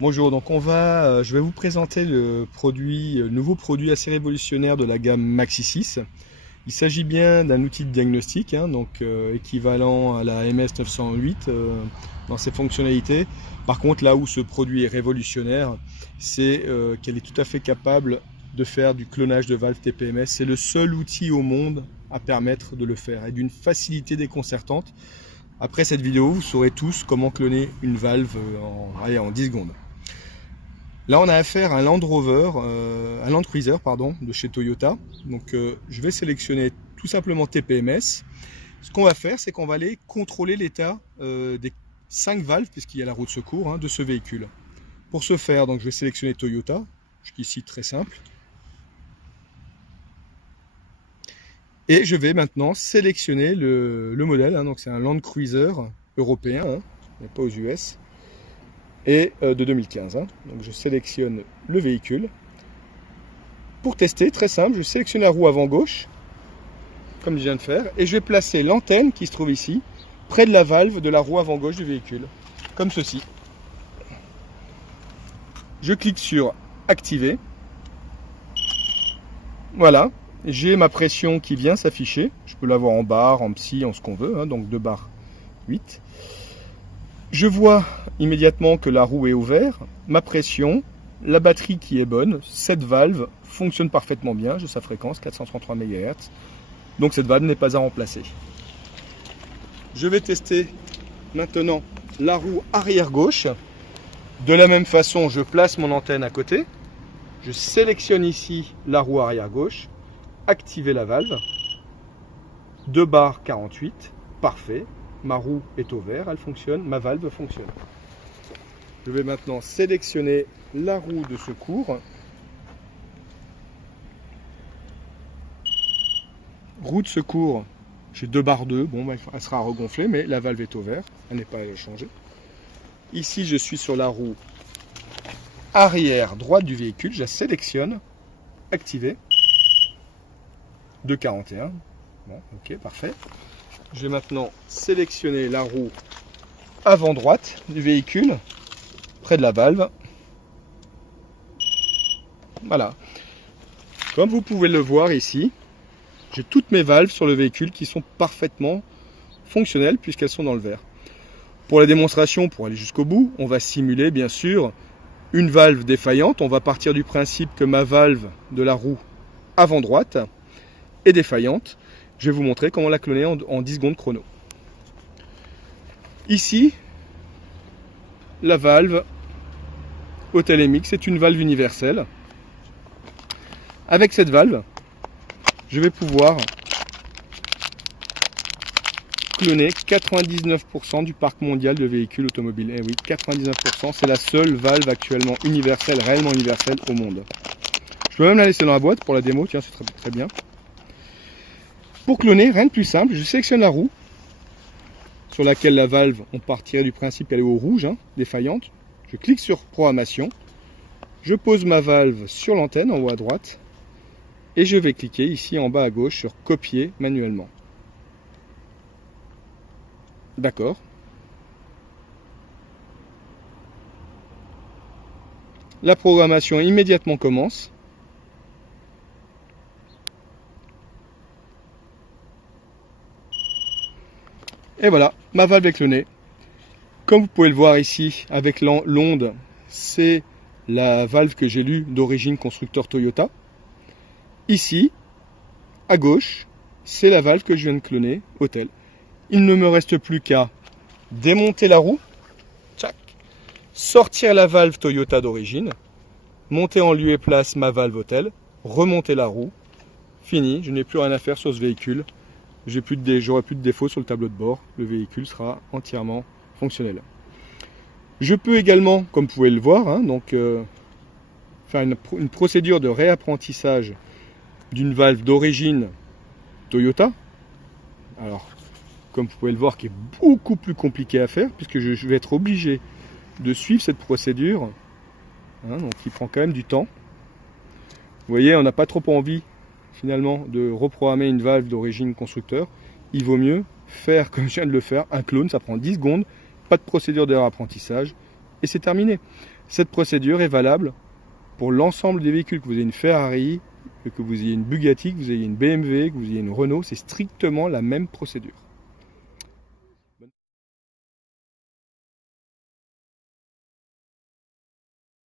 Bonjour, donc je vais vous présenter le nouveau produit assez révolutionnaire de la gamme Maxi 6. Il s'agit bien d'un outil de diagnostic, équivalent à la MS 908 dans ses fonctionnalités. Par contre, là où ce produit est révolutionnaire, c'est qu'elle est tout à fait capable de faire du clonage de valves TPMS. C'est le seul outil au monde à permettre de le faire et d'une facilité déconcertante. Après cette vidéo, vous saurez tous comment cloner une valve en 10 secondes. Là, on a affaire à un un Land Cruiser de chez Toyota. Donc, je vais sélectionner tout simplement TPMS. Ce qu'on va faire, c'est qu'on va aller contrôler l'état des 5 valves, puisqu'il y a la roue de secours de ce véhicule. Pour ce faire, donc, je vais sélectionner Toyota, jusqu'ici très simple. Et je vais maintenant sélectionner le modèle. Donc, c'est un Land Cruiser européen, mais pas aux US. Et de 2015. Donc je sélectionne le véhicule. Pour tester, très simple, je sélectionne la roue avant gauche, comme je viens de faire, et je vais placer l'antenne qui se trouve ici, près de la valve de la roue avant gauche du véhicule, comme ceci. Je clique sur activer. Voilà, j'ai ma pression qui vient s'afficher. Je peux l'avoir en bar, en psy, en ce qu'on veut, donc 2 bar 8. Je vois immédiatement que la roue est ouverte, ma pression, la batterie qui est bonne, cette valve fonctionne parfaitement bien, j'ai sa fréquence 433 MHz, donc cette valve n'est pas à remplacer. Je vais tester maintenant la roue arrière gauche. De la même façon, je place mon antenne à côté, je sélectionne ici la roue arrière gauche, activer la valve, 2 bar 48, parfait. Ma roue est au vert, elle fonctionne, ma valve fonctionne. Je vais maintenant sélectionner la roue de secours. Roue de secours, j'ai 2 bar 2, elle sera regonflée, mais la valve est au vert, elle n'est pas changée. Ici, je suis sur la roue arrière droite du véhicule, je la sélectionne, activer, 2,41, bon, ok, parfait. Je vais maintenant sélectionner la roue avant droite du véhicule, près de la valve. Voilà. Comme vous pouvez le voir ici, j'ai toutes mes valves sur le véhicule qui sont parfaitement fonctionnelles puisqu'elles sont dans le vert. Pour la démonstration, pour aller jusqu'au bout, on va simuler bien sûr une valve défaillante. On va partir du principe que ma valve de la roue avant droite est défaillante. Je vais vous montrer comment la cloner en 10 secondes chrono. Ici, la valve Hotel MX, c'est une valve universelle. Avec cette valve, je vais pouvoir cloner 99% du parc mondial de véhicules automobiles. Et oui, 99%, c'est la seule valve actuellement universelle, réellement universelle au monde. Je peux même la laisser dans la boîte pour la démo, tiens, c'est très bien. Pour cloner, rien de plus simple, je sélectionne la roue sur laquelle la valve, on partirait du principe qu'elle est au rouge, défaillante. Je clique sur programmation, je pose ma valve sur l'antenne en haut à droite et je vais cliquer ici en bas à gauche sur copier manuellement. D'accord. La programmation immédiatement commence. Et voilà, ma valve est clonée. Comme vous pouvez le voir ici, avec l'onde, c'est la valve que j'ai lue d'origine constructeur Toyota. Ici, à gauche, c'est la valve que je viens de cloner, Hotel. Il ne me reste plus qu'à démonter la roue, sortir la valve Toyota d'origine, monter en lieu et place ma valve Hotel, remonter la roue, fini, je n'ai plus rien à faire sur ce véhicule. J'aurai plus de défauts sur le tableau de bord, le véhicule sera entièrement fonctionnel. Je peux également, comme vous pouvez le voir, faire une procédure de réapprentissage d'une valve d'origine Toyota. Alors, comme vous pouvez le voir, qui est beaucoup plus compliqué à faire, puisque je vais être obligé de suivre cette procédure, donc qui prend quand même du temps. Vous voyez, on n'a pas trop envie finalement de reprogrammer une valve d'origine constructeur. Il vaut mieux faire comme je viens de le faire, un clone, ça prend 10 secondes, pas de procédure d'erreur apprentissage et c'est terminé. Cette procédure est valable pour l'ensemble des véhicules, que vous ayez une Ferrari, que vous ayez une Bugatti, que vous ayez une BMW, que vous ayez une Renault, c'est strictement la même procédure.